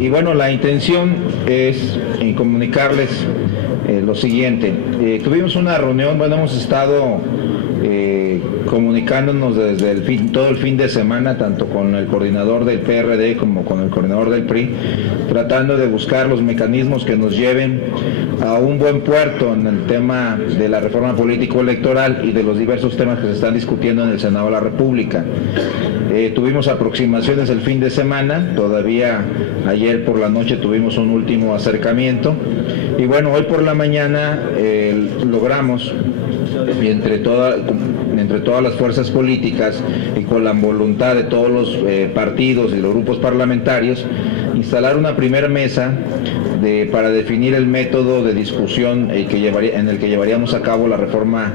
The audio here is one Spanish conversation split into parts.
Y bueno, la intención es comunicarles lo siguiente. Tuvimos una reunión, bueno, hemos estado comunicándonos desde todo el fin de semana, tanto con el coordinador del PRD como con el coordinador del PRI, tratando de buscar los mecanismos que nos lleven a un buen puerto en el tema de la reforma político-electoral y de los diversos temas que se están discutiendo en el Senado de la República. Tuvimos aproximaciones el fin de semana, todavía ayer por la noche tuvimos un último acercamiento, y bueno, hoy por la mañana logramos, entre todas las fuerzas políticas y con la voluntad de todos los partidos y los grupos parlamentarios, instalar una primera mesa para definir el método de discusión en el que llevaríamos a cabo la reforma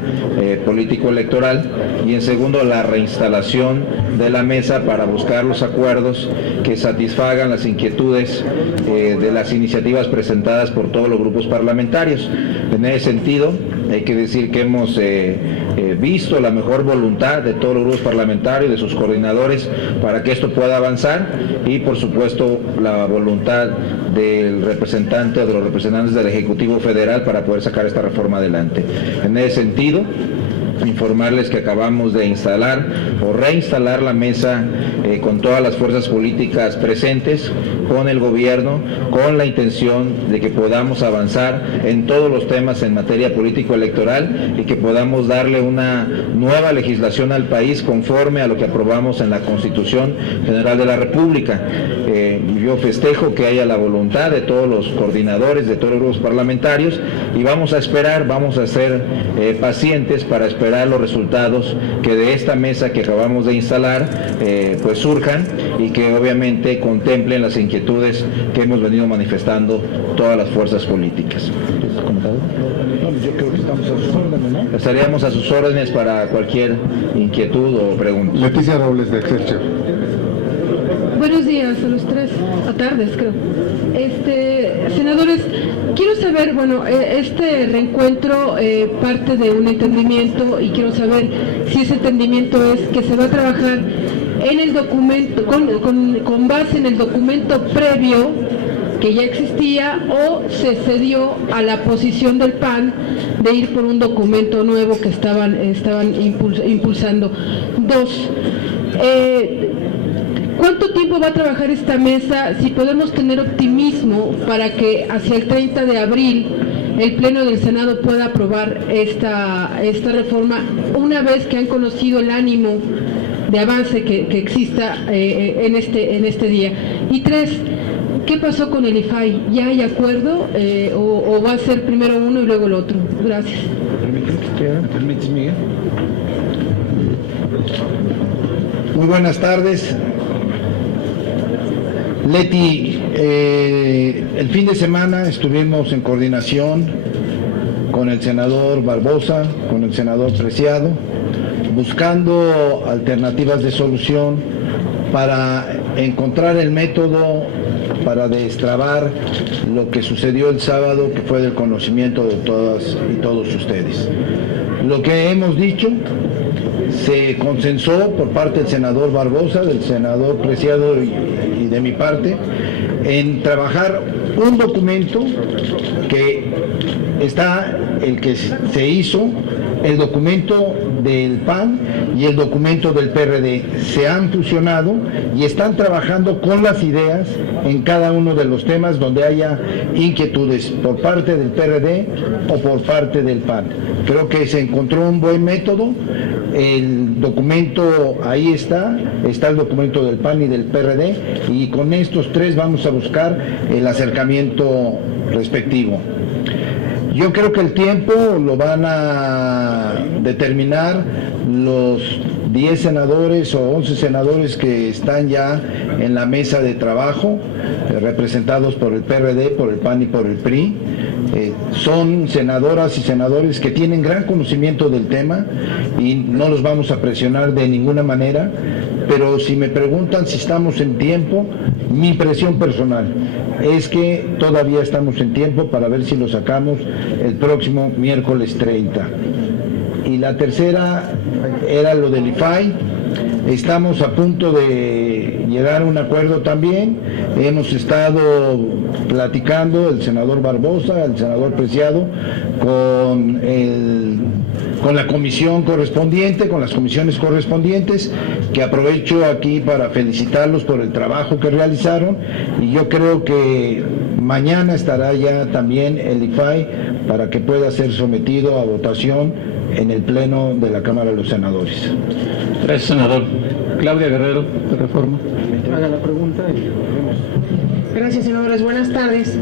político-electoral, y en segundo, la reinstalación de la mesa para buscar los acuerdos que satisfagan las inquietudes de las iniciativas presentadas por todos los grupos parlamentarios. En ese sentido, hay que decir que hemos visto la mejor voluntad de todos los grupos parlamentarios, de sus coordinadores, para que esto pueda avanzar, y por supuesto la voluntad del representante o de los representantes del Ejecutivo Federal para poder sacar esta reforma adelante. En ese sentido, informarles que acabamos de instalar o reinstalar la mesa con todas las fuerzas políticas presentes, con el gobierno, con la intención de que podamos avanzar en todos los temas en materia político-electoral y que podamos darle una nueva legislación al país conforme a lo que aprobamos en la Constitución General de la República. Yo festejo que haya la voluntad de todos los coordinadores, de todos los grupos parlamentarios, y vamos a esperar, vamos a ser pacientes para esperar los resultados que de esta mesa que acabamos de instalar pues surjan, y que obviamente contemplen las inquietudes que hemos venido manifestando todas las fuerzas políticas. Yo creo que estamos a sus órdenes, ¿no? Estaríamos a sus órdenes para cualquier inquietud o pregunta. Leticia Robles, de Excelsior. Buenos días a los tres, a tardes creo. Senadores, quiero saber, bueno, este reencuentro parte de un entendimiento, y quiero saber si ese entendimiento es que se va a trabajar en el documento, con base en el documento previo que ya existía, o se cedió a la posición del PAN de ir por un documento nuevo que estaban impulsando. Dos, ¿cuánto tiempo va a trabajar esta mesa? Si podemos tener optimismo para que hacia el 30 de abril el Pleno del Senado pueda aprobar esta reforma, una vez que han conocido el ánimo de avance que exista en este día. Y tres, ¿qué pasó con el IFAI? ¿Ya hay acuerdo o va a ser primero uno y luego el otro? Gracias. ¿Permites, Miguel? Muy buenas tardes. Leti, el fin de semana estuvimos en coordinación con el senador Barbosa, con el senador Preciado, buscando alternativas de solución para encontrar el método para destrabar lo que sucedió el sábado, que fue del conocimiento de todas y todos ustedes. Lo que hemos dicho se consensó por parte del senador Barbosa, del senador Preciado y de mi parte, en trabajar un documento que está, el que se hizo, el documento del PAN y el documento del PRD. Se han fusionado y están trabajando con las ideas en cada uno de los temas donde haya inquietudes por parte del PRD o por parte del PAN. Creo que se encontró un buen método. El documento ahí está el documento del PAN y del PRD, y con estos tres vamos a buscar el acercamiento respectivo. Yo creo que el tiempo lo van a determinar los 10 senadores o 11 senadores que están ya en la mesa de trabajo, representados por el PRD, por el PAN y por el PRI. Son senadoras y senadores que tienen gran conocimiento del tema y no los vamos a presionar de ninguna manera, pero si me preguntan si estamos en tiempo, mi impresión personal es que todavía estamos en tiempo para ver si lo sacamos el próximo miércoles 30. Y la tercera era lo del IFAI. Estamos a punto de llegar a un acuerdo también. Hemos estado platicando el senador Barbosa, el senador Preciado, con la comisión correspondiente, con las comisiones correspondientes, que aprovecho aquí para felicitarlos por el trabajo que realizaron, y yo creo que mañana estará ya también el IFAI para que pueda ser sometido a votación en el Pleno de la Cámara de los Senadores. Gracias, senador. Claudia Guerrero, de Reforma. Haga la pregunta y vemos. Gracias, senadores. Buenas tardes.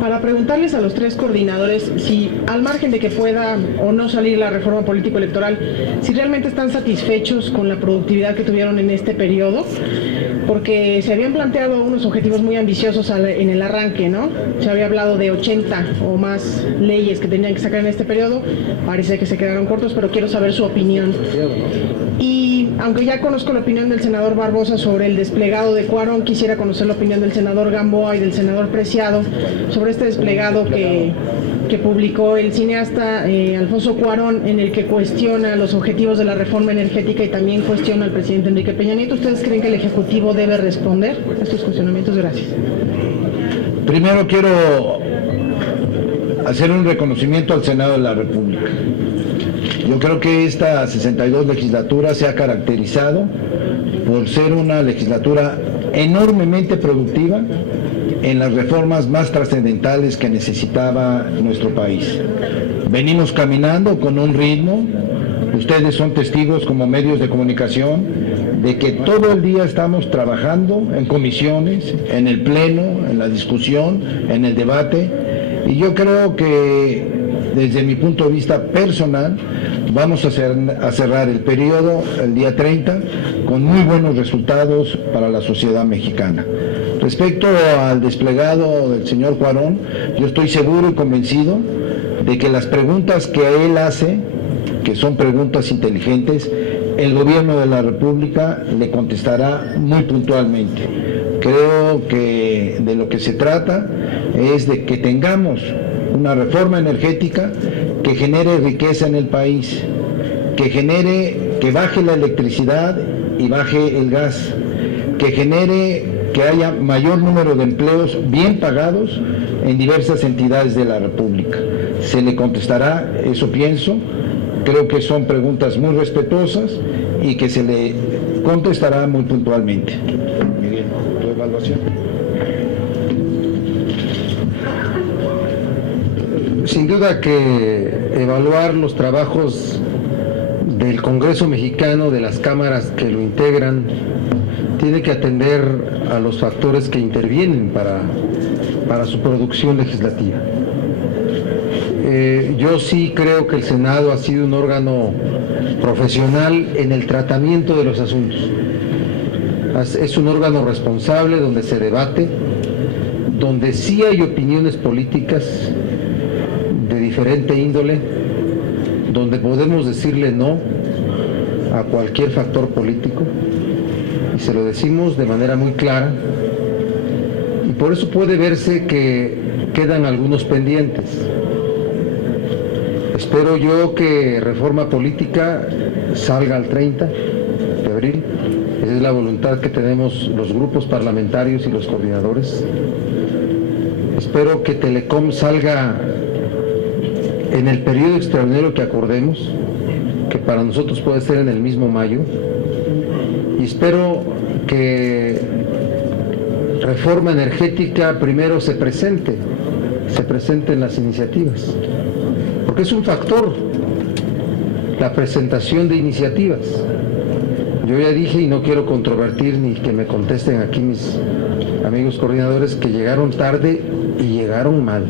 Para preguntarles a los tres coordinadores si, al margen de que pueda o no salir la reforma político-electoral, si realmente están satisfechos con la productividad que tuvieron en este periodo, porque se habían planteado unos objetivos muy ambiciosos en el arranque, ¿no? Se había hablado de 80 o más leyes que tenían que sacar en este periodo, parece que se quedaron cortos, pero quiero saber su opinión. Y aunque ya conozco la opinión del senador Barbosa sobre el desplegado de Cuarón, quisiera conocer la opinión del senador Gamboa y del senador Preciado sobre este desplegado que publicó el cineasta Alfonso Cuarón, en el que cuestiona los objetivos de la reforma energética y también cuestiona al presidente Enrique Peña Nieto. ¿Ustedes creen que el Ejecutivo debe responder a estos cuestionamientos? Gracias. Primero quiero hacer un reconocimiento al Senado de la República. Yo creo que esta 62 legislatura se ha caracterizado por ser una legislatura enormemente productiva en las reformas más trascendentales que necesitaba nuestro país. Venimos caminando con un ritmo, ustedes son testigos como medios de comunicación, de que todo el día estamos trabajando en comisiones, en el pleno, en la discusión, en el debate, y yo creo que desde mi punto de vista personal vamos a cerrar el periodo el día 30 con muy buenos resultados para la sociedad mexicana. Respecto al desplegado del señor Cuarón, yo estoy seguro y convencido de que las preguntas que él hace, que son preguntas inteligentes, el gobierno de la República le contestará muy puntualmente. Creo que de lo que se trata es de que tengamos una reforma energética que genere riqueza en el país, que baje la electricidad y baje el gas, que haya mayor número de empleos bien pagados en diversas entidades de la República. Se le contestará, eso pienso, creo que son preguntas muy respetuosas y que se le contestará muy puntualmente. Miguel, tu evaluación. Sin duda que evaluar los trabajos del Congreso mexicano, de las cámaras que lo integran, tiene que atender a los factores que intervienen para su producción legislativa. Yo sí creo que el Senado ha sido un órgano profesional en el tratamiento de los asuntos. Es un órgano responsable donde se debate, donde sí hay opiniones políticas de diferente índole, donde podemos decirle no a cualquier factor político, y se lo decimos de manera muy clara, y por eso puede verse que quedan algunos pendientes. Espero yo que reforma política salga al 30 de abril, esa es la voluntad que tenemos los grupos parlamentarios y los coordinadores. Espero que Telecom salga en el periodo extraordinario que acordemos, que para nosotros puede ser en el mismo mayo, y espero que reforma energética primero se presente en las iniciativas, porque es un factor la presentación de iniciativas. Yo ya dije, y no quiero controvertir ni que me contesten aquí mis amigos coordinadores, que llegaron tarde y llegaron mal.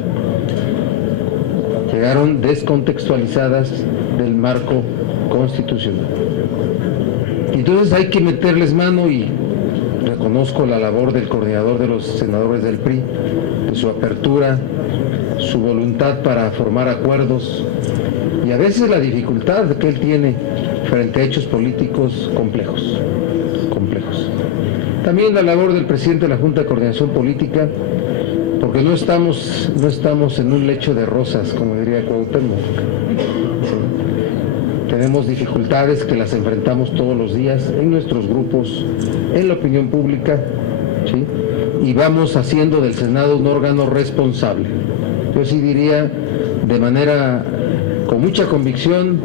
Llegaron descontextualizadas del marco constitucional. Entonces hay que meterles mano, y reconozco la labor del coordinador de los senadores del PRI, de su apertura, su voluntad para formar acuerdos y a veces la dificultad que él tiene frente a hechos políticos complejos. También la labor del presidente de la Junta de Coordinación Política, porque no estamos en un lecho de rosas, como diría Cuauhtémoc. tenemos dificultades que las enfrentamos todos los días en nuestros grupos, en la opinión pública, ¿sí? Y vamos haciendo del Senado un órgano responsable. Yo sí diría de manera, con mucha convicción,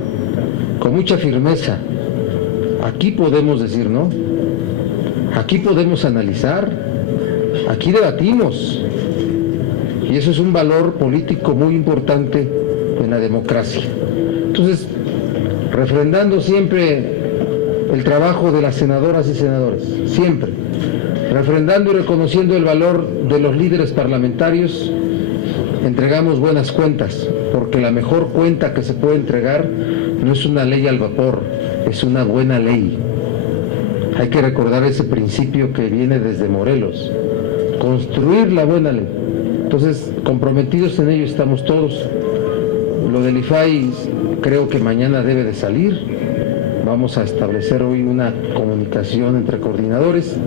con mucha firmeza, aquí podemos decir no, aquí podemos analizar, aquí debatimos, y eso es un valor político muy importante en la democracia. Entonces, refrendando siempre el trabajo de las senadoras y senadores, siempre, refrendando y reconociendo el valor de los líderes parlamentarios, entregamos buenas cuentas, porque la mejor cuenta que se puede entregar no es una ley al vapor, es una buena ley. Hay que recordar ese principio que viene desde Morelos, construir la buena ley. Entonces, comprometidos en ello estamos todos. Lo del IFAI creo que mañana debe de salir. Vamos a establecer hoy una comunicación entre coordinadores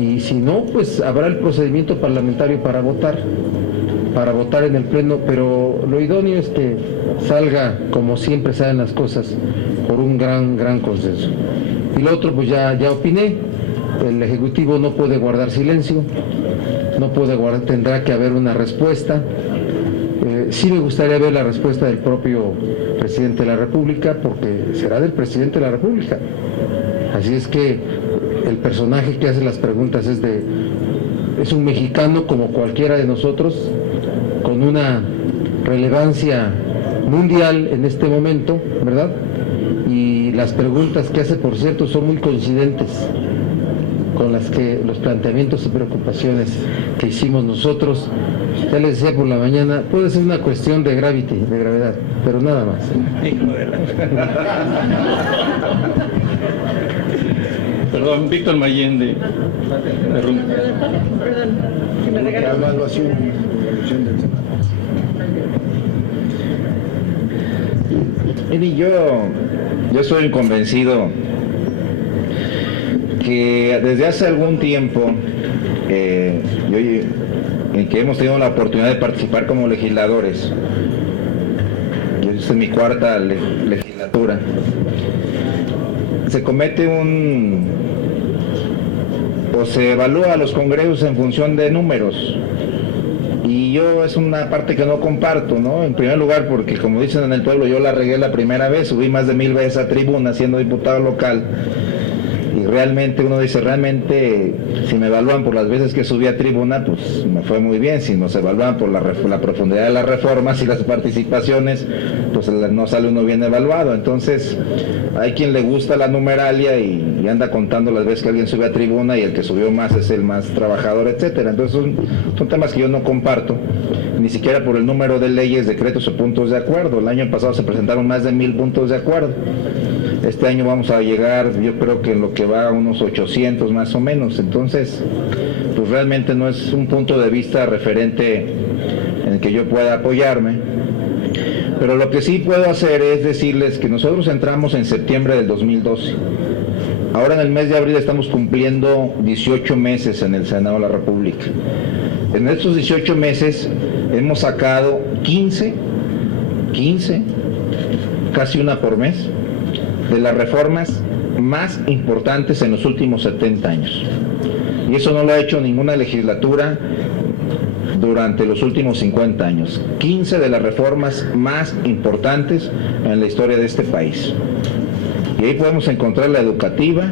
y si no, pues habrá el procedimiento parlamentario para votar en el Pleno, pero lo idóneo es que salga, como siempre salen las cosas, por un gran consenso. Y lo otro, pues ya opiné, el Ejecutivo no puede guardar silencio, tendrá que haber una respuesta. Sí me gustaría ver la respuesta del propio presidente de la República, porque será del presidente de la República. Así es que el personaje que hace las preguntas es un mexicano como cualquiera de nosotros, con una relevancia mundial en este momento, ¿verdad? Y las preguntas que hace, por cierto, son muy coincidentes con las que los planteamientos y preocupaciones que hicimos nosotros. Ya les decía por la mañana, puede ser una cuestión de gravedad, pero nada más. Perdón, Víctor Mayén de RUM. Evaluación del Senado. Yo soy convencido que desde hace algún tiempo en que hemos tenido la oportunidad de participar como legisladores, esta es mi cuarta legislatura, se comete se evalúa a los congresos en función de números. Y yo es una parte que no comparto, ¿no? En primer lugar porque, como dicen en el pueblo, yo la regué la primera vez, subí más de 1000 veces a tribuna siendo diputado local. Y realmente uno dice, si me evalúan por las veces que subí a tribuna, pues me fue muy bien. Si nos evalúan por la profundidad de las reformas y las participaciones, pues no sale uno bien evaluado. Entonces, hay quien le gusta la numeralia y anda contando las veces que alguien sube a tribuna y el que subió más es el más trabajador, etcétera. Entonces, son temas que yo no comparto, ni siquiera por el número de leyes, decretos o puntos de acuerdo. El año pasado se presentaron más de 1000 puntos de acuerdo. Este año vamos a llegar, yo creo que en lo que va a unos 800 más o menos. Entonces, pues realmente no es un punto de vista referente en el que yo pueda apoyarme. Pero lo que sí puedo hacer es decirles que nosotros entramos en septiembre del 2012. Ahora en el mes de abril estamos cumpliendo 18 meses en el Senado de la República. En estos 18 meses hemos sacado 15, casi una por mes, de las reformas más importantes en los últimos 70 años. Y eso no lo ha hecho ninguna legislatura durante los últimos 50 años. 15 de las reformas más importantes en la historia de este país. Y ahí podemos encontrar la educativa,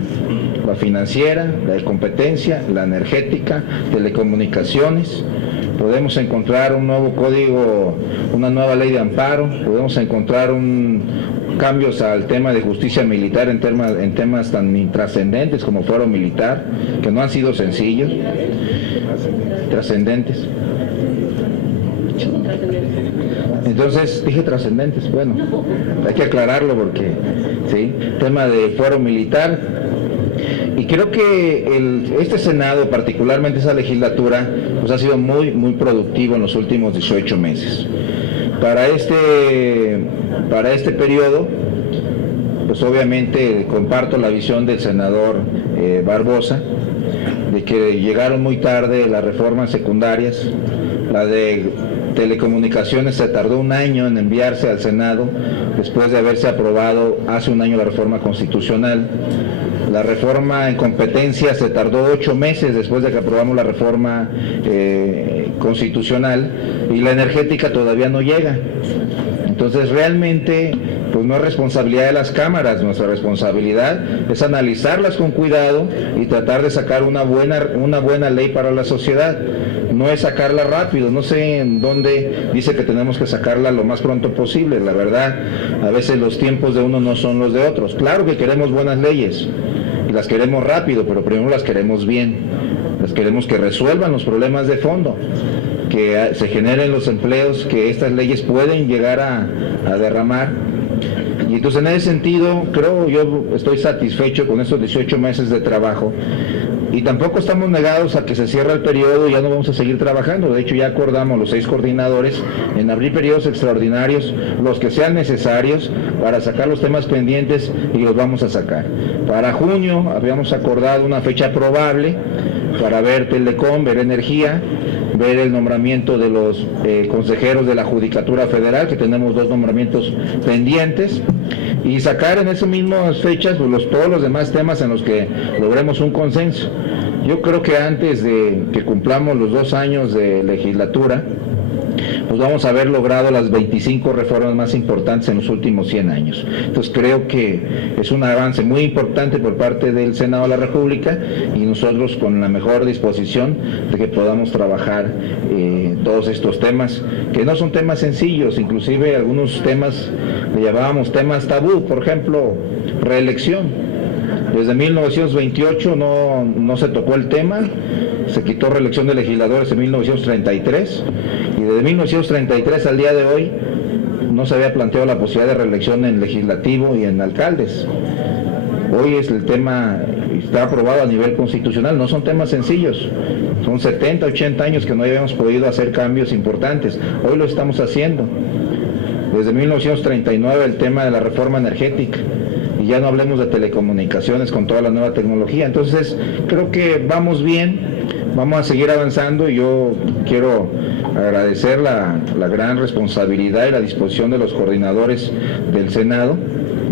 la financiera, la de competencia, la energética, telecomunicaciones. Podemos encontrar un nuevo código, una nueva ley de amparo. Podemos encontrar cambios al tema de justicia militar en temas tan intrascendentes como fuero militar, que no han sido sencillos, trascendentes. Entonces, dije trascendentes, bueno, hay que aclararlo porque, ¿sí? Tema de fuero militar. Y creo que este Senado, particularmente esa legislatura, pues ha sido muy productivo en los últimos 18 meses. Para este periodo, pues obviamente comparto la visión del senador Barbosa de que llegaron muy tarde las reformas secundarias. La de telecomunicaciones se tardó un año en enviarse al Senado, después de haberse aprobado hace un año la reforma constitucional. La reforma en competencia se tardó 8 meses después de que aprobamos la reforma constitucional, y la energética todavía no llega. Entonces realmente pues no es responsabilidad de las cámaras, nuestra responsabilidad es analizarlas con cuidado y tratar de sacar una buena ley para la sociedad. No es sacarla rápido, no sé en dónde dice que tenemos que sacarla lo más pronto posible. La verdad, a veces los tiempos de uno no son los de otros. Claro que queremos buenas leyes y las queremos rápido, pero primero las queremos bien. Las queremos que resuelvan los problemas de fondo, que se generen los empleos que estas leyes pueden llegar a derramar. Y entonces en ese sentido, yo estoy satisfecho con estos 18 meses de trabajo, y tampoco estamos negados a que se cierre el periodo y ya no vamos a seguir trabajando. De hecho, ya acordamos los 6 coordinadores en abrir periodos extraordinarios, los que sean necesarios, para sacar los temas pendientes, y los vamos a sacar. Para junio habíamos acordado una fecha probable para ver Telecom, ver Energía, ver el nombramiento de los consejeros de la Judicatura Federal, que tenemos 2 nombramientos pendientes, y sacar en esas mismas fechas pues, todos los demás temas en los que logremos un consenso. Yo creo que antes de que cumplamos los 2 años de legislatura, pues vamos a haber logrado las 25 reformas más importantes en los últimos 100 años. Entonces creo que es un avance muy importante por parte del Senado de la República, y nosotros con la mejor disposición de que podamos trabajar todos estos temas, que no son temas sencillos, inclusive algunos temas le llamábamos temas tabú, por ejemplo, reelección. Desde 1928 no se tocó el tema, se quitó reelección de legisladores en 1933, y desde 1933 al día de hoy no se había planteado la posibilidad de reelección en legislativo y en alcaldes. Hoy es el tema, está aprobado a nivel constitucional, no son temas sencillos, son 70, 80 años que no habíamos podido hacer cambios importantes, hoy lo estamos haciendo. Desde 1939 el tema de la reforma energética, y ya no hablemos de telecomunicaciones con toda la nueva tecnología. Entonces creo que vamos bien, vamos a seguir avanzando, y yo quiero agradecer la gran responsabilidad y la disposición de los coordinadores del Senado,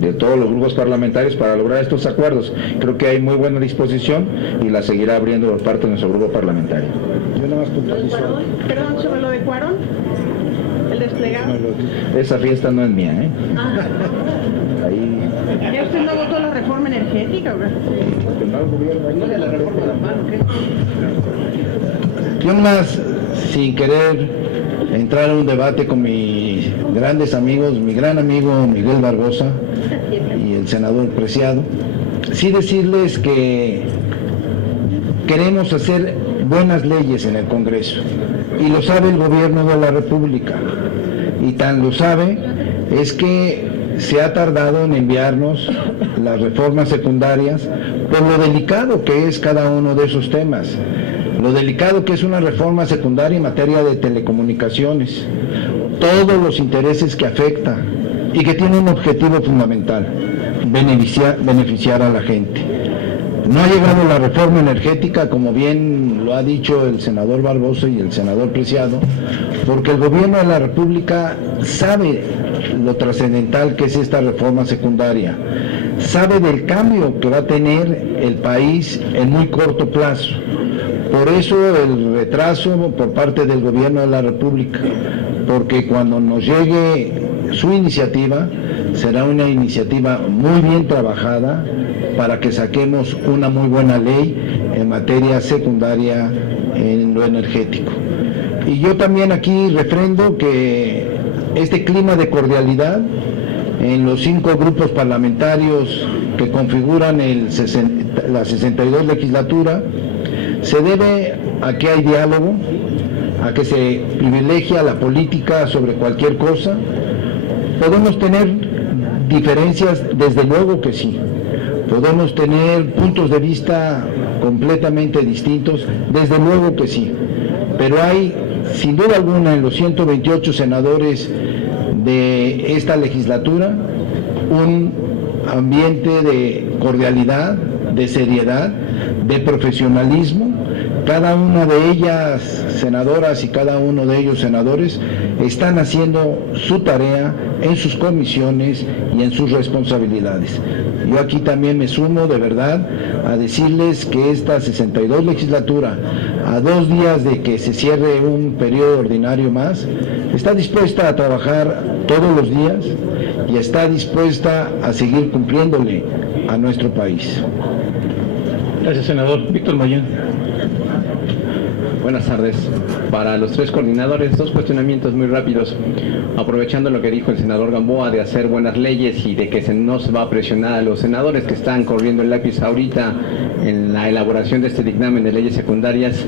de todos los grupos parlamentarios, para lograr estos acuerdos. Creo que hay muy buena disposición y la seguirá abriendo por parte de nuestro grupo parlamentario. Yo nada más puntualizo. Perdón, sobre lo de Cuarón, el desplegado. Esa fiesta no es mía, ¿eh? Ahí. ¿Ya usted no votó la reforma energética, verdad? Yo más, sin querer entrar a un debate con mis grandes amigos, mi gran amigo Miguel Barbosa y el senador Preciado, sí decirles que queremos hacer buenas leyes en el Congreso, y lo sabe el gobierno de la República, y tan lo sabe es que se ha tardado en enviarnos las reformas secundarias por lo delicado que es cada uno de esos temas. Lo delicado que es una reforma secundaria en materia de telecomunicaciones, todos los intereses que afecta y que tiene un objetivo fundamental: beneficiar a la gente. No ha llegado la reforma energética, como bien lo ha dicho el senador Barbosa y el senador Preciado, porque el gobierno de la República sabe lo trascendental que es esta reforma secundaria, sabe del cambio que va a tener el país en muy corto plazo. Por eso el retraso por parte del gobierno de la República, porque cuando nos llegue su iniciativa, será una iniciativa muy bien trabajada para que saquemos una muy buena ley en materia secundaria en lo energético. Y yo también aquí refrendo que este clima de cordialidad en los 5 grupos parlamentarios que configuran la 62 legislatura se debe a que hay diálogo, a que se privilegia la política sobre cualquier cosa. Podemos tener diferencias, desde luego que sí. Podemos tener puntos de vista completamente distintos, desde luego que sí. Pero hay, sin duda alguna, en los 128 senadores de esta legislatura, un ambiente de cordialidad, de seriedad, de profesionalismo, Cada una de ellas senadoras y cada uno de ellos senadores están haciendo su tarea en sus comisiones y en sus responsabilidades. Yo aquí también me sumo de verdad a decirles que esta 62 legislatura, a 2 días de que se cierre un periodo ordinario más, está dispuesta a trabajar todos los días y está dispuesta a seguir cumpliéndole a nuestro país. Gracias, senador. Víctor Mayán. Buenas tardes. Para los 3 coordinadores, 2 cuestionamientos muy rápidos. Aprovechando lo que dijo el senador Gamboa de hacer buenas leyes y de que no se va a presionar a los senadores que están corriendo el lápiz ahorita en la elaboración de este dictamen de leyes secundarias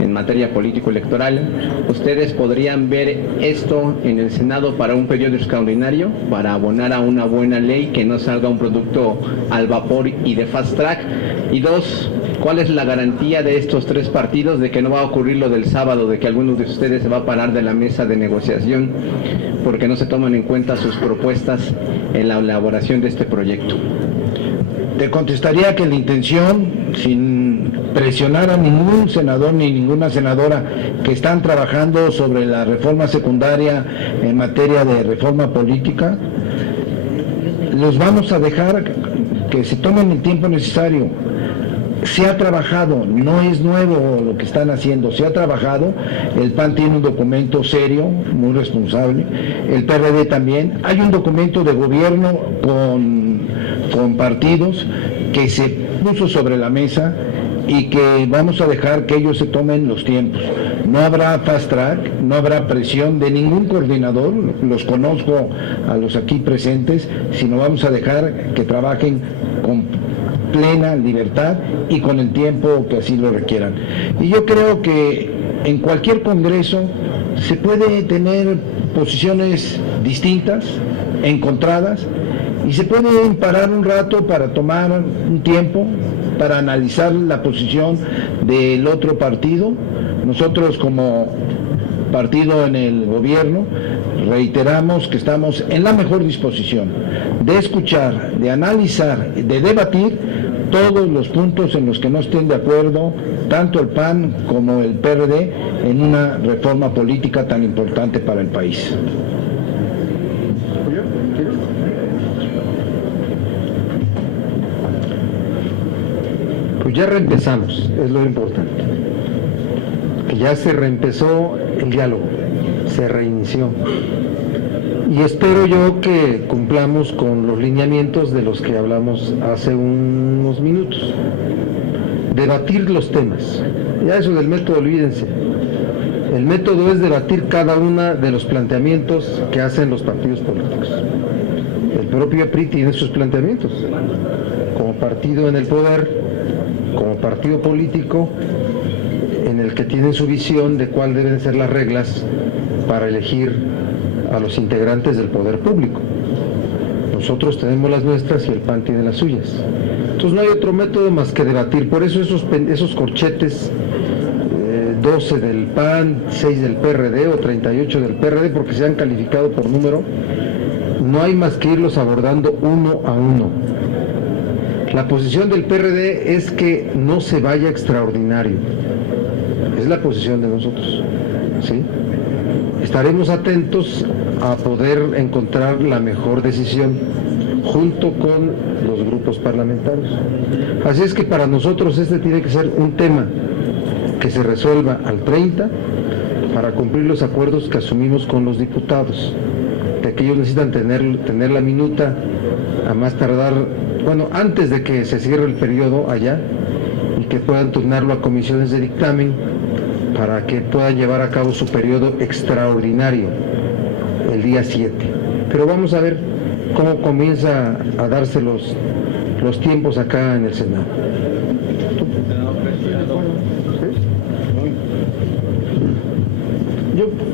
en materia político-electoral, ¿ustedes podrían ver esto en el Senado para un periodo extraordinario, para abonar a una buena ley, que no salga un producto al vapor y de fast track? Y 2, ¿cuál es la garantía de estos 3 partidos de que no va a ocurrir lo del sábado, de que alguno de ustedes se va a parar de la mesa de negociación porque no se toman en cuenta sus propuestas en la elaboración de este proyecto? Te contestaría que la intención, sin presionar a ningún senador ni ninguna senadora que están trabajando sobre la reforma secundaria en materia de reforma política, los vamos a dejar que se tomen el tiempo necesario. Se ha trabajado, no es nuevo lo que están haciendo, se ha trabajado. El PAN tiene un documento serio, muy responsable, el PRD también. Hay un documento de gobierno con partidos que se puso sobre la mesa y que vamos a dejar que ellos se tomen los tiempos. No habrá fast track, no habrá presión de ningún coordinador, los conozco a los aquí presentes, sino vamos a dejar que trabajen con plena libertad y con el tiempo que así lo requieran. Y yo creo que en cualquier congreso se puede tener posiciones distintas, encontradas, y se puede parar un rato para tomar un tiempo, para analizar la posición del otro partido. Nosotros como partido en el gobierno reiteramos que estamos en la mejor disposición de escuchar, de analizar, de debatir todos los puntos en los que no estén de acuerdo tanto el PAN como el PRD en una reforma política tan importante para el país. Pues ya reempezamos, es lo importante. Que ya se reempezó el diálogo, se reinició. Y espero yo que cumplamos con los lineamientos de los que hablamos hace unos minutos. Debatir los temas. Ya eso del método, olvídense. El método es debatir cada uno de los planteamientos que hacen los partidos políticos. El propio PRI tiene sus planteamientos. Como partido en el poder, como partido político, en el que tienen su visión de cuáles deben ser las reglas para elegir a los integrantes del poder público. Nosotros tenemos las nuestras y el PAN tiene las suyas. Entonces no hay otro método más que debatir. Por eso esos corchetes, 12 del PAN, 6 del PRD o 38 del PRD, porque se han calificado por número, no hay más que irlos abordando uno a uno. La posición del PRD es que no se vaya extraordinario. Es la posición de nosotros, ¿sí? Estaremos atentos a poder encontrar la mejor decisión junto con los grupos parlamentarios. Así es que para nosotros este tiene que ser un tema que se resuelva al 30 para cumplir los acuerdos que asumimos con los diputados, de que ellos necesitan tener la minuta a más tardar, bueno, antes de que se cierre el periodo allá, y que puedan turnarlo a comisiones de dictamen para que puedan llevar a cabo su periodo extraordinario el día 7. Pero vamos a ver cómo comienza a darse los tiempos acá en el Senado.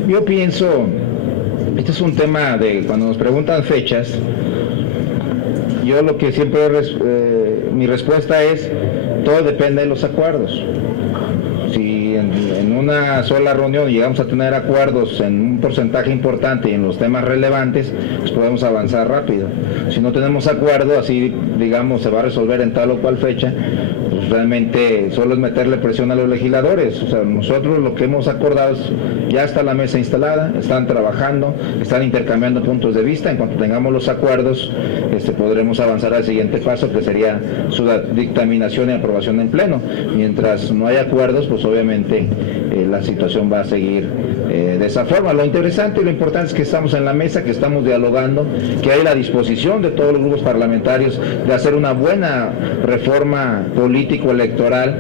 Yo pienso, este es un tema de cuando nos preguntan fechas, yo lo que siempre mi respuesta es, todo depende de los acuerdos. Si en una sola reunión llegamos a tener acuerdos en un porcentaje importante y en los temas relevantes, pues podemos avanzar rápido. Si no tenemos acuerdo, así digamos se va a resolver en tal o cual fecha, pues realmente solo es meterle presión a los legisladores. O sea, nosotros lo que hemos acordado es, ya está la mesa instalada, están trabajando, están intercambiando puntos de vista. En cuanto tengamos los acuerdos, podremos avanzar al siguiente paso, que sería su dictaminación y aprobación en pleno. Mientras no haya acuerdos, pues obviamente la situación va a seguir de esa forma. Lo interesante y lo importante es que estamos en la mesa, que estamos dialogando, que hay la disposición de todos los grupos parlamentarios de hacer una buena reforma político-electoral.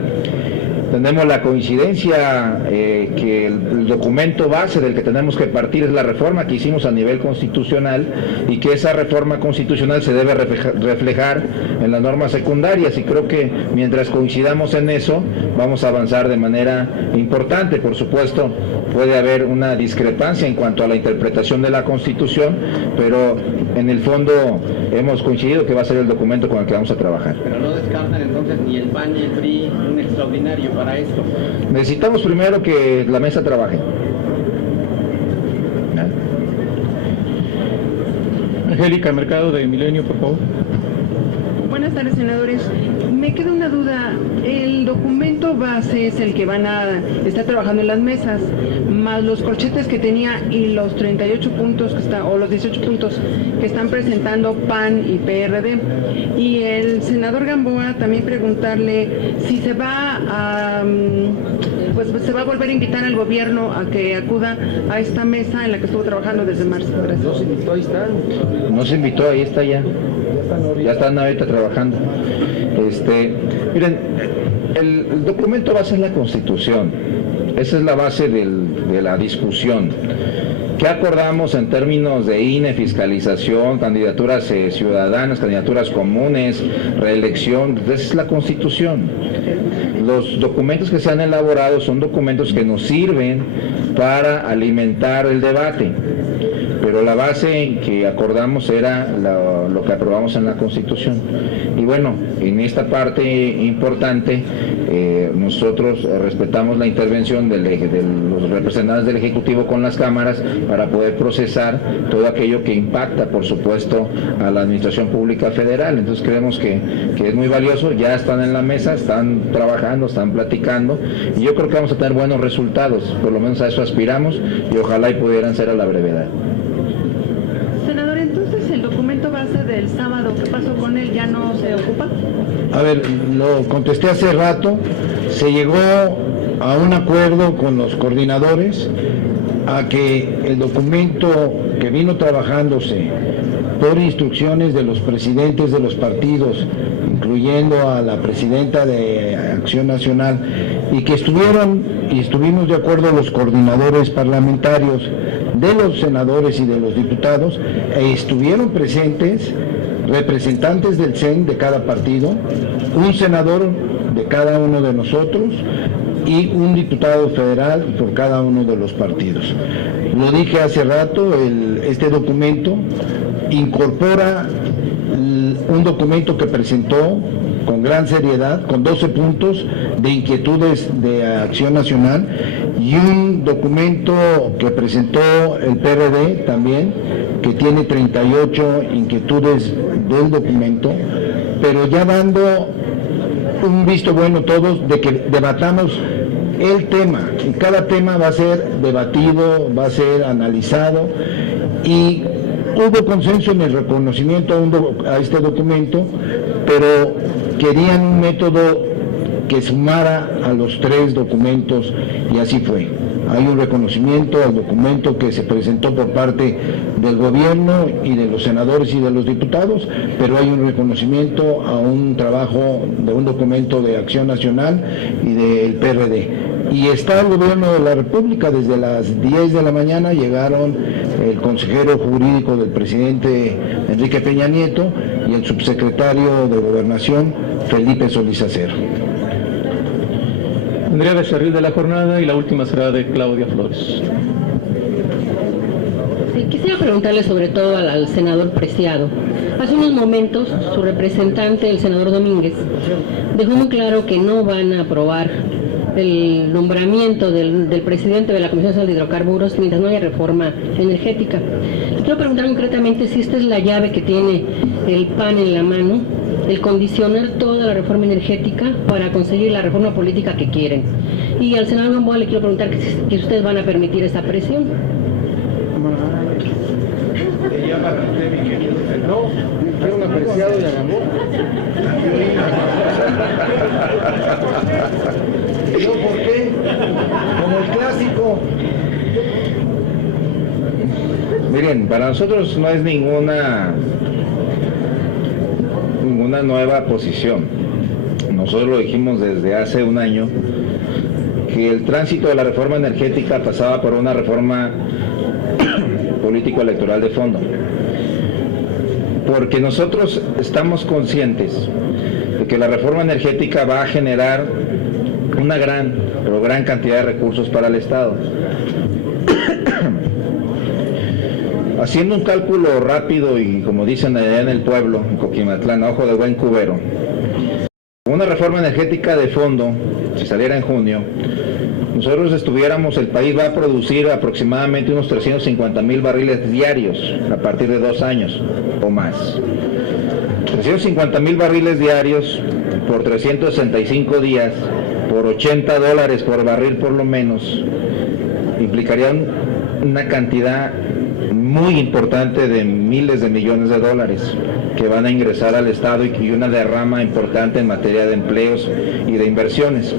Tenemos la coincidencia que el documento base del que tenemos que partir es la reforma que hicimos a nivel constitucional, y que esa reforma constitucional se debe reflejar en las normas secundarias, y creo que mientras coincidamos en eso vamos a avanzar de manera importante. Por supuesto, puede haber una discrepancia en cuanto a la interpretación de la Constitución, pero en el fondo hemos coincidido que va a ser el documento con el que vamos a trabajar. Pero no descartan entonces ni el PAN ni el PRI un extraordinario para esto. Necesitamos primero que la mesa trabaje. Angélica Mercado, de Milenio, por favor. Buenas tardes, senadores. Me queda una duda. El documento base es el que van a estar trabajando en las mesas, más los corchetes que tenía y los 38 puntos que están, o los 18 puntos que están presentando PAN y PRD. Y el senador Gamboa también preguntarle si se va a se va a volver a invitar al gobierno a que acuda a esta mesa en la que estuvo trabajando desde marzo. Gracias. No se invitó, ahí está. No se invitó, ahí está ya. Ya están ahorita trabajando. Miren, el documento va a ser la Constitución. Esa es la base de la discusión. ¿Qué acordamos en términos de INE, fiscalización, candidaturas ciudadanas, candidaturas comunes, reelección? Esa es la Constitución. Los documentos que se han elaborado son documentos que nos sirven para alimentar el debate, pero la base que acordamos era lo que aprobamos en la Constitución. Y bueno, en esta parte importante nosotros respetamos la intervención de los representantes del Ejecutivo con las cámaras para poder procesar todo aquello que impacta, por supuesto, a la Administración Pública Federal. Entonces creemos que es muy valioso. Ya están en la mesa, están trabajando, están platicando, y yo creo que vamos a tener buenos resultados. Por lo menos a eso aspiramos, y ojalá y pudieran ser a la brevedad. Senador, entonces el documento base del sábado, ¿qué pasó con él? ¿Ya no se ocupa? A ver, lo contesté hace rato. Se llegó a un acuerdo con los coordinadores a que el documento que vino trabajándose por instrucciones de los presidentes de los partidos, incluyendo a la presidenta de Acción Nacional, y que estuvimos de acuerdo los coordinadores parlamentarios de los senadores y de los diputados, estuvieron presentes representantes del CEN de cada partido, un senador de cada uno de nosotros y un diputado federal por cada uno de los partidos. Lo dije hace rato, este documento incorpora un documento que presentó con gran seriedad, con 12 puntos de inquietudes de Acción Nacional, y un documento que presentó el PRD también, que tiene 38 inquietudes del documento, pero ya dando un visto bueno todos de que debatamos el tema, y cada tema va a ser debatido, va a ser analizado, y hubo consenso en el reconocimiento a este documento, pero querían un método que sumara a los tres documentos, y así fue. Hay un reconocimiento al documento que se presentó por parte del gobierno y de los senadores y de los diputados, pero hay un reconocimiento a un trabajo de un documento de Acción Nacional y del PRD. Y está el gobierno de la República. Desde las 10 de la mañana llegaron el consejero jurídico del presidente Enrique Peña Nieto y el subsecretario de Gobernación Felipe Solís Acero. Andrea Becerril, de La Jornada, y la última será de Claudia Flores. Sí, quisiera preguntarle sobre todo al senador Preciado. Hace unos momentos su representante, el senador Domínguez, dejó muy claro que no van a aprobar el nombramiento del presidente de la Comisión Nacional de Hidrocarburos mientras no haya reforma energética. Le quiero preguntar concretamente si esta es la llave que tiene el PAN en la mano, el condicionar toda la reforma energética para conseguir la reforma política que quieren. Y al senador Gamboa le quiero preguntar que si ustedes van a permitir esa presión. No, quiero un apreciado de Gamboa. ¿Yo por qué? Como el clásico. Miren, para nosotros no es ninguna nueva posición. Nosotros lo dijimos desde hace un año, que el tránsito de la reforma energética pasaba por una reforma político-electoral de fondo. Porque nosotros estamos conscientes de que la reforma energética va a generar una gran cantidad de recursos para el Estado. Haciendo un cálculo rápido y como dicen allá en el pueblo, en Coquimatlán, a ojo de buen cubero, una reforma energética de fondo, si saliera en junio, nosotros el país va a producir aproximadamente unos 350,000 barriles diarios a partir de 2 años o más. 350,000 barriles diarios por 365 días, por $80 por barril por lo menos, implicaría una cantidad muy importante de miles de millones de dólares que van a ingresar al Estado y una derrama importante en materia de empleos y de inversiones.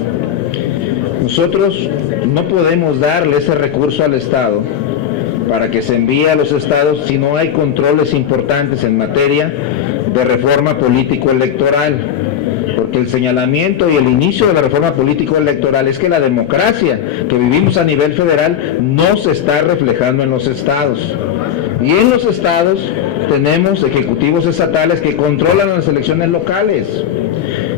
Nosotros no podemos darle ese recurso al Estado para que se envíe a los estados si no hay controles importantes en materia de reforma político-electoral. Porque el señalamiento y el inicio de la reforma político-electoral es que la democracia que vivimos a nivel federal no se está reflejando en los estados. Y en los estados tenemos ejecutivos estatales que controlan las elecciones locales,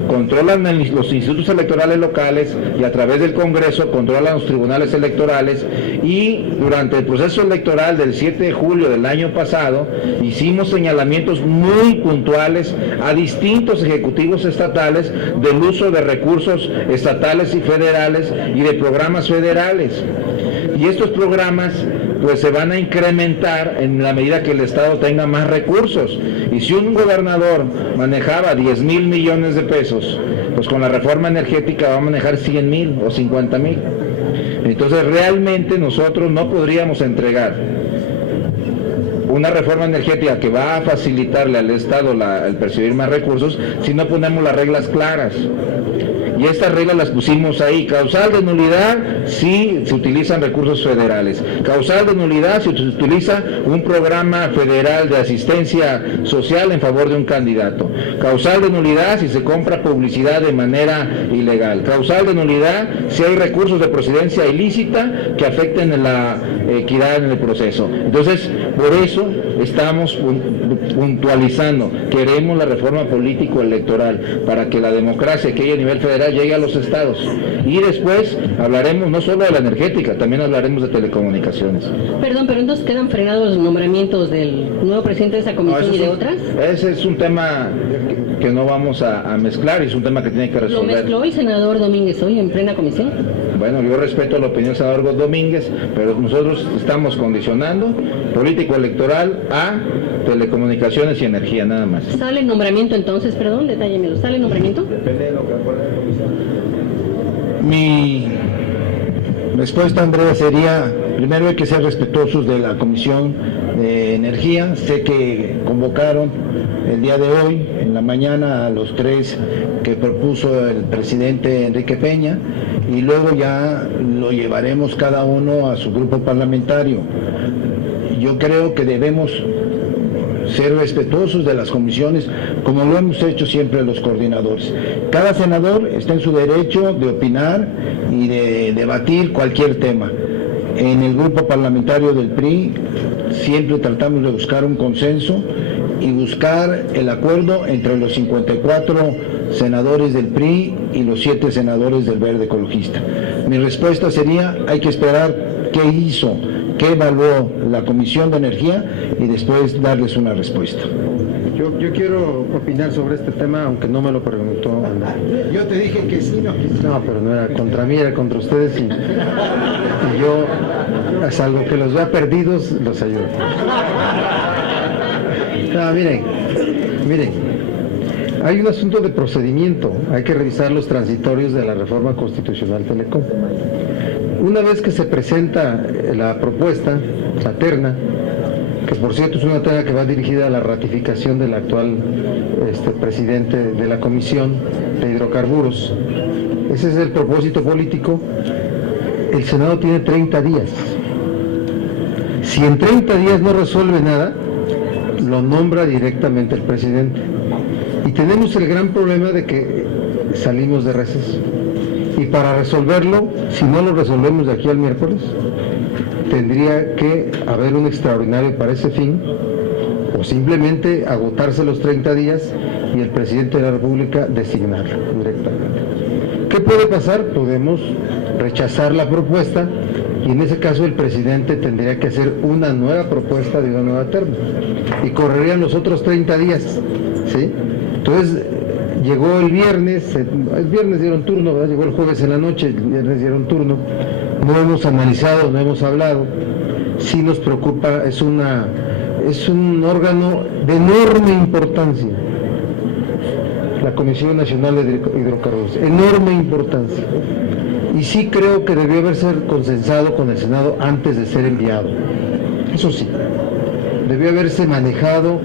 controlan los institutos electorales locales y a través del Congreso controlan los tribunales electorales. Y durante el proceso electoral del 7 de julio del año pasado hicimos señalamientos muy puntuales a distintos ejecutivos estatales del uso de recursos estatales y federales y de programas federales. Y estos programas pues se van a incrementar en la medida que el Estado tenga más recursos. Y si un gobernador manejaba 10,000 millones de pesos, pues con la reforma energética va a manejar 100,000 o 50,000. Entonces realmente nosotros no podríamos entregar una reforma energética que va a facilitarle al Estado el percibir más recursos si no ponemos las reglas claras. Y estas reglas las pusimos ahí. Causal de nulidad si se utilizan recursos federales. Causal de nulidad si se utiliza un programa federal de asistencia social en favor de un candidato. Causal de nulidad si se compra publicidad de manera ilegal. Causal de nulidad si hay recursos de procedencia ilícita que afecten la equidad en el proceso. Entonces, por eso estamos puntualizando. Queremos la reforma político-electoral para que la democracia que hay a nivel federal llegue a los estados. Y después hablaremos no solo de la energética, también hablaremos de telecomunicaciones. Perdón, pero entonces quedan frenados los nombramientos del nuevo presidente de esa comisión y de otras. Ese es un tema que no vamos a mezclar y es un tema que tiene que resolver. ¿Lo mezcló el senador Domínguez hoy en plena comisión? Bueno, yo respeto la opinión del senador Domínguez, pero nosotros estamos condicionando político-electoral a telecomunicaciones y energía, nada más. ¿Sale el nombramiento entonces? Perdón, detállemelo. ¿Sale el nombramiento? Depende de lo que acuerde la comisión. Mi respuesta, Andrea, sería, primero hay que ser respetuosos de la Comisión de Energía. Sé que convocaron el día de hoy, en la mañana, a los 3 que propuso el presidente Enrique Peña, y luego ya lo llevaremos cada uno a su grupo parlamentario. Yo creo que debemos ser respetuosos de las comisiones, como lo hemos hecho siempre los coordinadores. Cada senador está en su derecho de opinar y de debatir cualquier tema. En el grupo parlamentario del PRI siempre tratamos de buscar un consenso y buscar el acuerdo entre los 54 senadores del PRI y los 7 senadores del Verde Ecologista. Mi respuesta sería, hay que esperar qué hizo, qué evaluó la Comisión de Energía y después darles una respuesta. Yo quiero opinar sobre este tema, aunque no me lo preguntó Andrés. Yo te dije que sí, no. No, pero no era contra mí, era contra ustedes y yo, salvo que los vea perdidos, los ayudo. No, miren, hay un asunto de procedimiento, hay que revisar los transitorios de la reforma constitucional Telecom. Una vez que se presenta la propuesta, la terna, que por cierto es una terna que va dirigida a la ratificación del actual presidente de la Comisión de Hidrocarburos, ese es el propósito político, el Senado tiene 30 días. Si en 30 días no resuelve nada, lo nombra directamente el presidente. Y tenemos el gran problema de que salimos de receso. Y para resolverlo, si no lo resolvemos de aquí al miércoles, tendría que haber un extraordinario para ese fin, o simplemente agotarse los 30 días y el presidente de la República designarlo directamente. ¿Qué puede pasar? Podemos rechazar la propuesta y en ese caso el presidente tendría que hacer una nueva propuesta de una nueva terna y correrían los otros 30 días, ¿sí? Entonces llegó el viernes dieron turno, ¿verdad? Llegó el jueves en la noche, el viernes dieron turno, no hemos analizado, no hemos hablado, sí nos preocupa, es un órgano de enorme importancia, la Comisión Nacional de Hidrocarburos, enorme importancia, y sí creo que debió haberse consensado con el Senado antes de ser enviado, eso sí, debió haberse manejado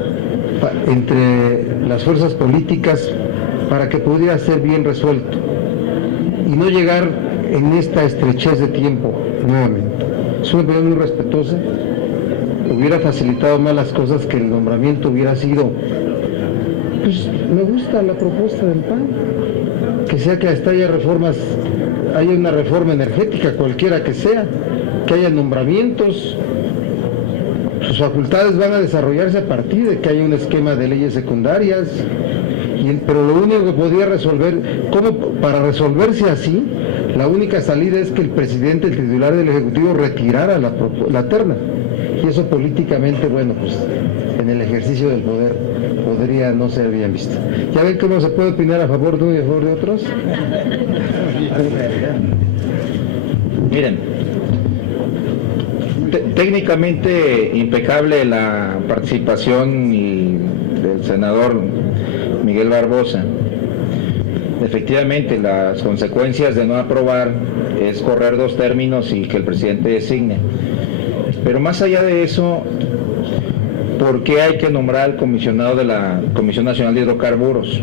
entre las fuerzas políticas para que pudiera ser bien resuelto y no llegar en esta estrechez de tiempo nuevamente. Es una opinión muy respetuosa, hubiera facilitado más las cosas que el nombramiento hubiera sido, pues me gusta la propuesta del PAN, que sea que hasta haya reformas, haya una reforma energética cualquiera que sea, que haya nombramientos. Sus facultades van a desarrollarse a partir de que haya un esquema de leyes secundarias, pero lo único que podría resolver, para resolverse así, la única salida es que el presidente, el titular del Ejecutivo, retirara la terna, y eso políticamente, bueno, pues en el ejercicio del poder podría no ser bien visto. ¿Ya ven cómo se puede opinar a favor de uno y a favor de otros? Miren, técnicamente impecable la participación del senador Miguel Barbosa. Efectivamente, las consecuencias de no aprobar es correr 2 términos y que el presidente designe. Pero más allá de eso, ¿por qué hay que nombrar al comisionado de la Comisión Nacional de Hidrocarburos?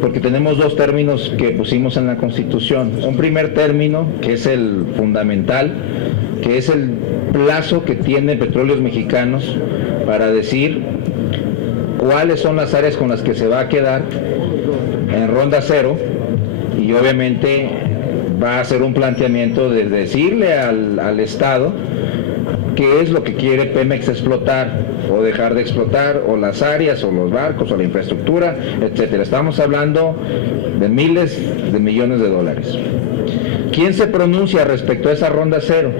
Porque tenemos 2 términos que pusimos en la Constitución. Un primer término, que es el fundamental, que es el plazo que tiene Petróleos Mexicanos para decir cuáles son las áreas con las que se va a quedar en ronda 0, y obviamente va a hacer un planteamiento de decirle al Estado qué es lo que quiere Pemex explotar o dejar de explotar, o las áreas, o los barcos, o la infraestructura, etcétera. Estamos hablando de miles de millones de dólares. ¿Quién se pronuncia respecto a esa ronda 0?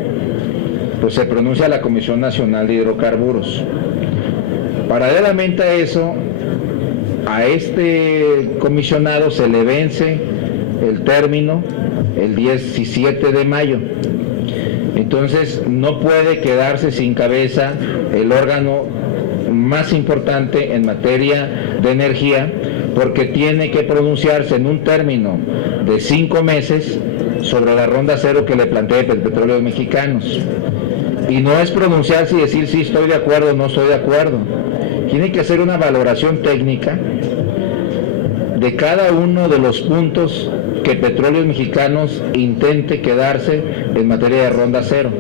Pues se pronuncia la Comisión Nacional de Hidrocarburos. Paralelamente a eso, a este comisionado se le vence el término el 17 de mayo. Entonces no puede quedarse sin cabeza el órgano más importante en materia de energía, porque tiene que pronunciarse en un término de 5 meses sobre la ronda 0 que le plantea Petróleos Mexicanos. Y no es pronunciarse y decir sí estoy de acuerdo o no estoy de acuerdo. Tiene que hacer una valoración técnica de cada uno de los puntos que Petróleos Mexicanos intente quedarse en materia de ronda 0.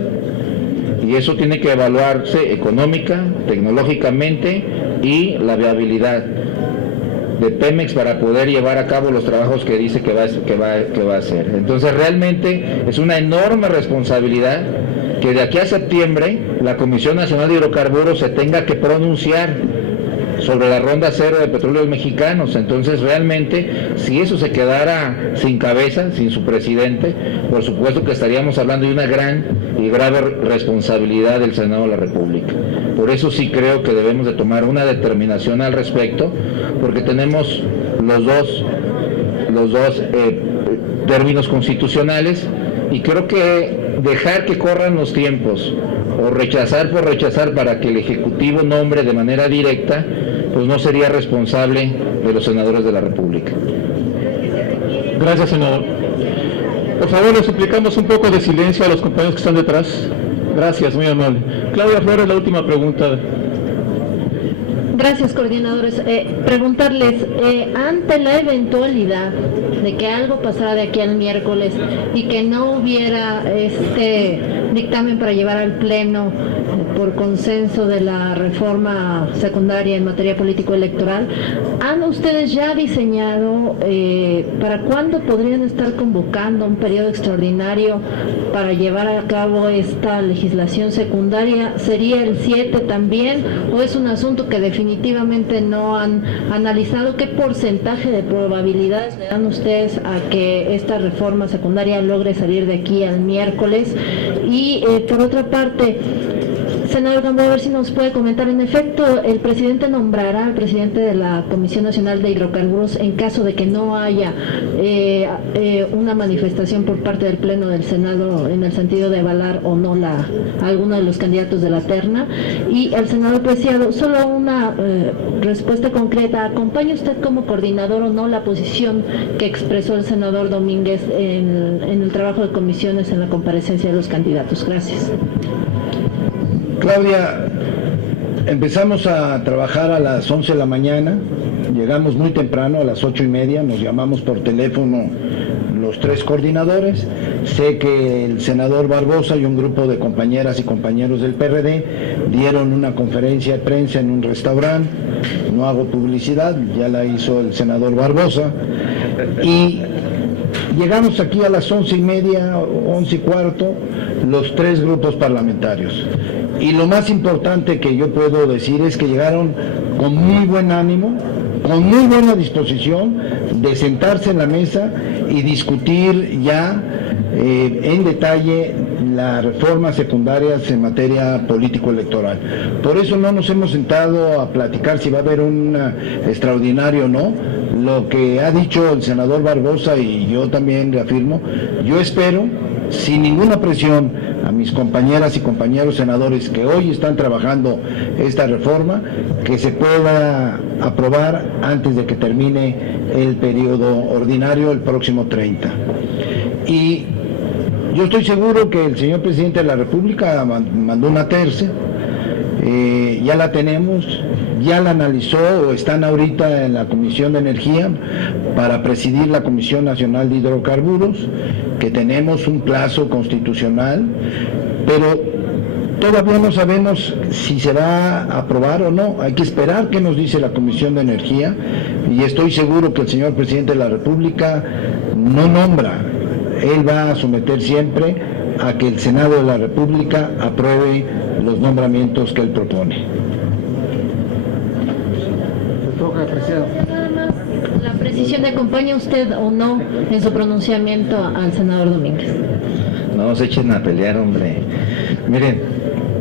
Y eso tiene que evaluarse económica, tecnológicamente, y la viabilidad de Pemex para poder llevar a cabo los trabajos que dice que va a hacer. Entonces realmente es una enorme responsabilidad que de aquí a septiembre la Comisión Nacional de Hidrocarburos se tenga que pronunciar sobre la ronda cero de petróleos mexicanos. Entonces realmente, si eso se quedara sin cabeza, sin su presidente, por supuesto que estaríamos hablando de una gran y grave responsabilidad del Senado de la República. Por eso sí creo que debemos de tomar una determinación al respecto, porque tenemos los dos términos constitucionales, y creo que dejar que corran los tiempos o rechazar por rechazar para que el Ejecutivo nombre de manera directa, pues no sería responsable de los senadores de la República. Gracias, senador. Por favor, le suplicamos un poco de silencio a los compañeros que están detrás. Gracias, muy amable. Claudia Flores, la última pregunta. Gracias, coordinadores. Preguntarles, ante la eventualidad de que algo pasara de aquí al miércoles y que no hubiera este dictamen para llevar al Pleno por consenso de la reforma secundaria en materia político-electoral, ¿han ustedes ya diseñado para cuándo podrían estar convocando un periodo extraordinario para llevar a cabo esta legislación secundaria? ¿Sería el 7 también o es un asunto que definitivamente no han analizado? ¿Qué porcentaje de probabilidades le dan ustedes a que esta reforma secundaria logre salir de aquí al miércoles? Y por otra parte, senador Gamboa, a ver si nos puede comentar, en efecto, el presidente nombrará al presidente de la Comisión Nacional de Hidrocarburos en caso de que no haya una manifestación por parte del Pleno del Senado en el sentido de avalar o no alguno de los candidatos de la terna. Y al senador Preciado, solo una respuesta concreta, ¿acompaña usted como coordinador o no la posición que expresó el senador Domínguez en el trabajo de comisiones en la comparecencia de los candidatos? Gracias. Claudia, empezamos a trabajar a las 11 de la mañana, llegamos muy temprano, a las 8:30, nos llamamos por teléfono los tres coordinadores. Sé que el senador Barbosa y un grupo de compañeras y compañeros del PRD dieron una conferencia de prensa en un restaurante, no hago publicidad, ya la hizo el senador Barbosa, y llegamos aquí a las 11:30, 11:15, los tres grupos parlamentarios. Y lo más importante que yo puedo decir es que llegaron con muy buen ánimo, con muy buena disposición de sentarse en la mesa y discutir ya en detalle las reformas secundarias en materia político-electoral. Por eso no nos hemos sentado a platicar si va a haber un extraordinario o no. Lo que ha dicho el senador Barbosa, y yo también reafirmo, yo espero, sin ninguna presión, a mis compañeras y compañeros senadores que hoy están trabajando esta reforma, que se pueda aprobar antes de que termine el periodo ordinario el próximo 30. Y yo estoy seguro que el señor presidente de la República mandó una tercia, ya la tenemos, ya la analizó o están ahorita en la Comisión de Energía para presidir la Comisión Nacional de Hidrocarburos, que tenemos un plazo constitucional, pero todavía no sabemos si se va a aprobar o no. Hay que esperar qué nos dice la Comisión de Energía, y estoy seguro que el señor presidente de la República no nombra, él va a someter siempre a que el Senado de la República apruebe los nombramientos que él propone. Nada más la precisión de ¿acompaña usted o no en su pronunciamiento al senador Domínguez? No nos echen a pelear, hombre. Miren,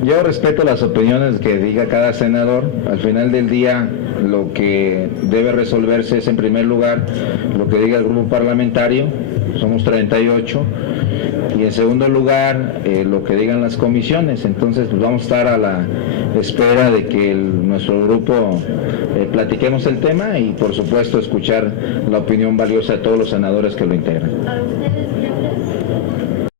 yo respeto las opiniones que diga cada senador. Al final del día, lo que debe resolverse es, en primer lugar, lo que diga el grupo parlamentario, somos 38, y en segundo lugar, lo que digan las comisiones. Entonces, pues vamos a estar a la espera de que nuestro grupo platiquemos el tema y, por supuesto, escuchar la opinión valiosa de todos los senadores que lo integran. Para ustedes,